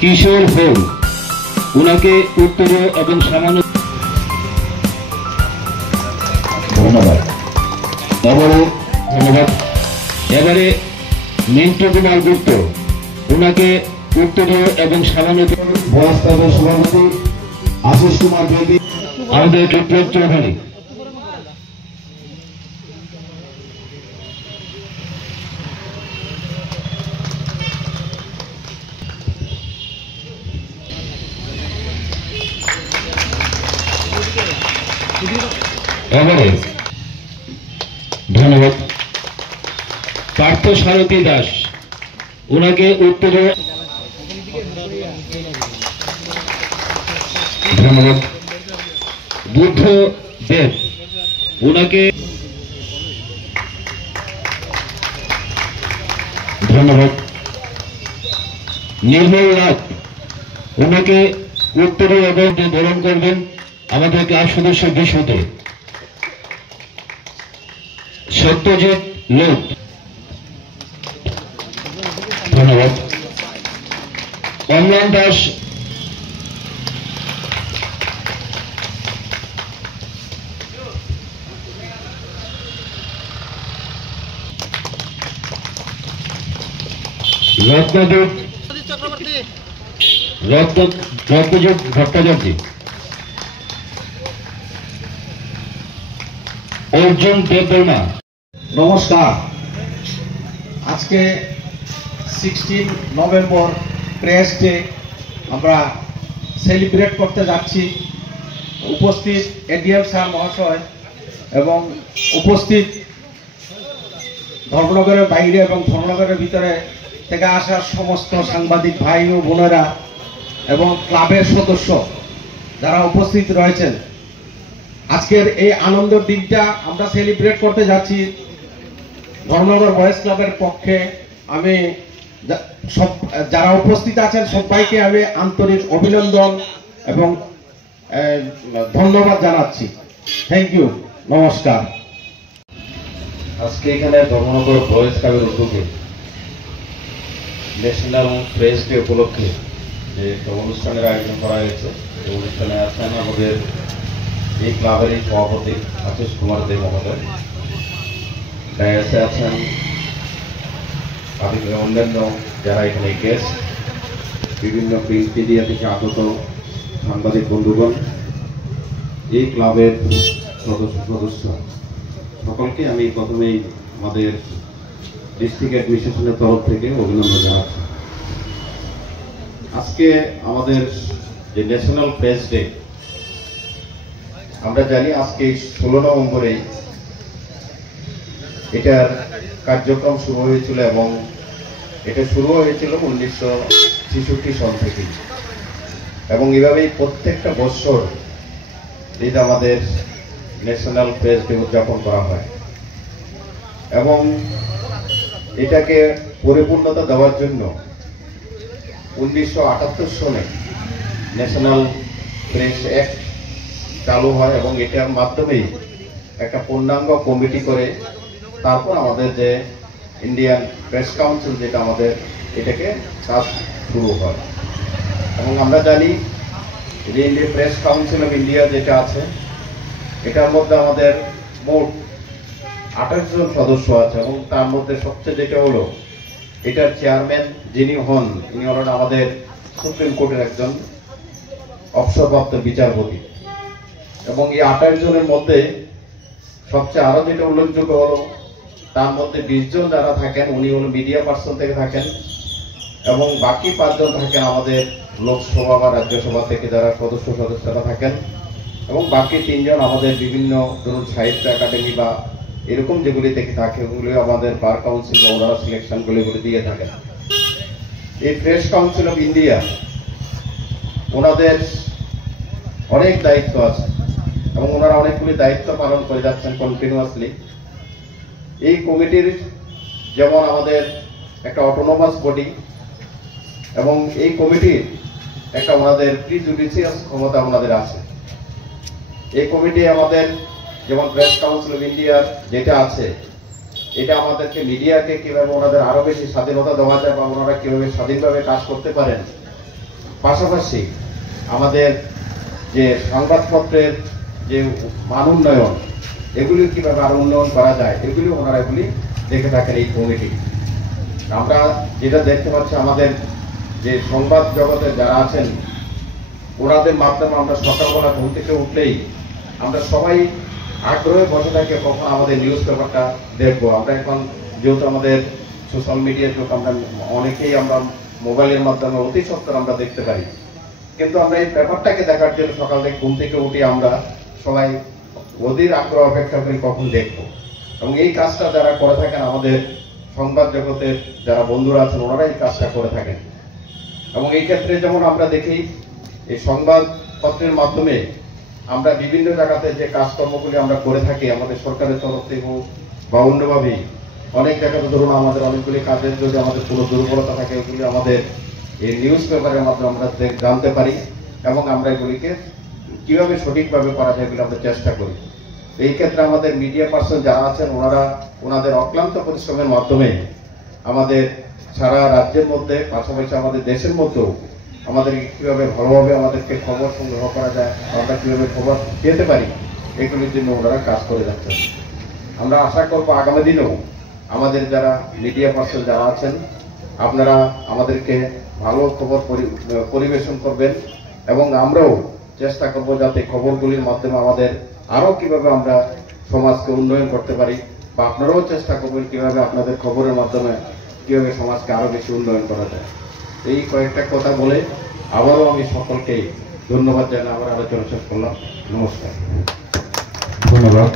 কিশোর whole ওনাকে উত্তরীয় এবং সামান্য ধন্যবাদ। এবারে মিন্টু কুমার গুপ্ত ওনাকে উত্তরীয় এবং সামান্য সভাপতি আশিস কুমার বেদি আমাদের বিপ্লব চৌধুরী এবারে ধন্যবাদ পার্থ সারথী দাস ওনাকে উত্তরীয় ধন্যবাদ। বুদ্ধ দেব ওনাকে ধন্যবাদ। নির্মল নাথ ওনাকে উত্তরীয় এবং বরণ করবেন আমাদের ক্লাব সদস্য বিশদে। সত্যজিৎ লোক ধন্যবাদ। অম্লান দাস রত্নজিৎ ভট্টাচার্য অর্জুন দেববর্মা। নমস্কার। আজকে 16 নভেম্বর প্রেস ডে আমরা সেলিব্রেট করতে যাচ্ছি। উপস্থিত এডিএম স্যার মহাশয় এবং উপস্থিত ধর্মনগরের বাইরে এবং ধর্মনগরের ভিতরে থেকে আসা সমস্ত সাংবাদিক ভাই ও বোনেরা এবং ক্লাবের সদস্য যারা উপস্থিত রয়েছেন, আজকের এই আনন্দের দিনটা আমরা সেলিব্রেট করতে যাচ্ছি। ধর্মনগর বয়েজ ক্লাবের পক্ষে আমি যারা উপস্থিত আছেন সবাইকে আমি আন্তরিক অভিনন্দন এবং ধন্যবাদ জানাচ্ছি। থ্যাংক ইউ, নমস্কার। আজকে এখানে ধর্মনগর বয়েজ ক্লাবের উদ্যোগে ন্যাশনাল প্রেস ডে উপলক্ষে যে একটা অনুষ্ঠানের আয়োজন করা হয়েছে, এই অনুষ্ঠানে আছেন আমাদের এই ক্লাবেরই সভাপতি আশিস কুমার দেব মহোদয়, ডায়াসে আছেন অন্যান্য যারা এখানে গেস্ট, বিভিন্ন প্রিন্ট মিডিয়া থেকে আগত সাংবাদিক বন্ধুগণ, এই ক্লাবের সদস্য সকলকে আমি প্রথমেই আমাদের ডিস্ট্রিক্ট অ্যাডমিনিস্ট্রেশনের তরফ থেকে অভিনন্দন জানাচ্ছি। আজকে আমাদের যে ন্যাশনাল প্রেস ডে, আমরা জানি আজকে 16 নভেম্বরে এটার কার্যক্রম শুরু হয়েছিল এবং এটা শুরু হয়েছিল 1966 সন থেকে, এবং এভাবেই প্রত্যেকটা বছর এটা আমাদের ন্যাশনাল প্রেস ডে উদযাপন করা হয় এবং এটাকে পরিপূর্ণতা দেওয়ার জন্য 1978 সনে ন্যাশনাল প্রেস অ্যাক্ট চালু হয় এবং এটার মাধ্যমেই একটা পূর্ণাঙ্গ কমিটি করে তারপর আমাদের যে ইন্ডিয়ান প্রেস কাউন্সিল যেটা আমাদের এটাকে কাজ শুরু হয়। এবং আমরা জানি যে Indian press council of India যেটা আছে, এটার মধ্যে আমাদের মোট 28 জন সদস্য আছে এবং তার মধ্যে সবচেয়ে যেটা হলো এটার চেয়ারম্যান যিনি হন, তিনি হলেন আমাদের সুপ্রিম কোর্টের একজন অবসরপ্রাপ্ত বিচারপতি। এবং এই 28 জনের মধ্যে সবচেয়ে আরো যেটা উল্লেখযোগ্য হলো তার মধ্যে 20 জন যারা থাকেন উনি হলো মিডিয়া পার্সন থেকে থাকেন এবং বাকি 5 জন থাকেন আমাদের লোকসভা বা রাজ্যসভা থেকে যারা সদস্যরা থাকেন এবং বাকি 3 জন আমাদের বিভিন্ন ধরুন সাহিত্য একাডেমি বা এরকম যেগুলি থেকে থাকে ওগুলি আমাদের বার কাউন্সিল বা ওনারা সিলেকশনগুলি দিয়ে থাকেন। এই প্রেস কাউন্সিল অফ ইন্ডিয়া ওনাদের অনেক দায়িত্ব আছে এবং ওনারা অনেকগুলি দায়িত্ব পালন করে যাচ্ছেন কন্টিনিউয়াসলি। এই কমিটির যেমন আমাদের একটা অটোনোমাস বডি এবং এই কমিটির একটা ওনাদের প্রিজুডিশিয়াস ক্ষমতা ওনাদের আছে। এই কমিটি আমাদের যেমন প্রেস কাউন্সিল অফ ইন্ডিয়ার যেটা আছে, এটা আমাদেরকে মিডিয়াকে কিভাবে ওনাদের আরো বেশি স্বাধীনতা দেওয়া যায় বা ওনারা কিভাবে স্বাধীনভাবে কাজ করতে পারেন পাশাপাশি আমাদের যে সংবাদপত্রের যে মান উন্নয়ন, এগুলি কিভাবে আরো উন্নয়ন করা যায়, এগুলি ওনারা এগুলি দেখে থাকেন এই কমিটি। আমরা যেটা দেখতে পাচ্ছি, আমাদের যে সংবাদ জগতে যারা আছেন ওনাদের মাধ্যমে আমরা সকালবেলা ঘুম থেকে উঠলেই আমরা সবাই আগ্রহে বসে থাকি কখন আমাদের নিউজ পেপারটা দেখবো। আমরা এখন যেহেতু আমাদের সোশ্যাল মিডিয়ার যুগ, আমরা অনেকেই আমরা মোবাইলের মাধ্যমে অতি সত্তর আমরা দেখতে পারি, কিন্তু আমরা এই পেপারটাকে দেখার জন্য সকাল থেকে ঘুম থেকে উঠে আমরা সবাই অধীর আগ্রহ অপেক্ষা করি কখন দেখবো। এবং এই কাজটা যারা করে থাকেন, আমাদের সংবাদ জগতের যারা বন্ধুরা আছেন ওনারা এই কাজটা করে থাকেন। এবং এই ক্ষেত্রে যেমন আমরা দেখি এই সংবাদপত্রের মাধ্যমে আমরা বিভিন্ন জায়গাতে যে কাজকর্মগুলি আমরা করে থাকি আমাদের সরকারের তরফ থেকে হোক বা অন্যভাবে, অনেক জায়গাতে ধরুন আমাদের অনেকগুলি কাজের যদি আমাদের কোনো দুর্বলতা থাকে এগুলি আমাদের এই নিউজ পেপারের মাধ্যমে আমরা জানতে পারি এবং আমরা এগুলিকে কিভাবে সঠিকভাবে করা যায় এগুলো আমরা চেষ্টা করি। এই ক্ষেত্রে আমাদের মিডিয়া পার্সন যারা আছেন ওনারা ওনাদের অক্লান্ত পরিশ্রমের মাধ্যমে আমাদের সারা রাজ্যের মধ্যে পাশাপাশি আমাদের দেশের মধ্যেও আমাদের কিভাবে ভালোভাবে আমাদেরকে খবর সংগ্রহ করা যায়, আমরা কিভাবে খবর পেতে পারি, এগুলির জন্য ওনারা কাজ করে যাচ্ছেন। আমরা আশা করবো আগামী দিনেও আমাদের যারা মিডিয়া পার্সন যারা আছেন আপনারা আমাদেরকে ভালো খবর পরিবেশন করবেন এবং আমরাও চেষ্টা করব যাতে খবরগুলির মাধ্যমে আমাদের আরো কিভাবে আমরা সমাজকে উন্নয়ন করতে পারি, বা আপনারাও চেষ্টা করবেন কিভাবে আপনাদের খবরের মাধ্যমে কিভাবে সমাজকে আরো বেশি উন্নয়ন করা যায়। এই কয়েকটা কথা বলে আবারও আমি সকলকে ধন্যবাদ জানাই। আবার আলোচনা শেষ করলাম। নমস্কার। ধন্যবাদ।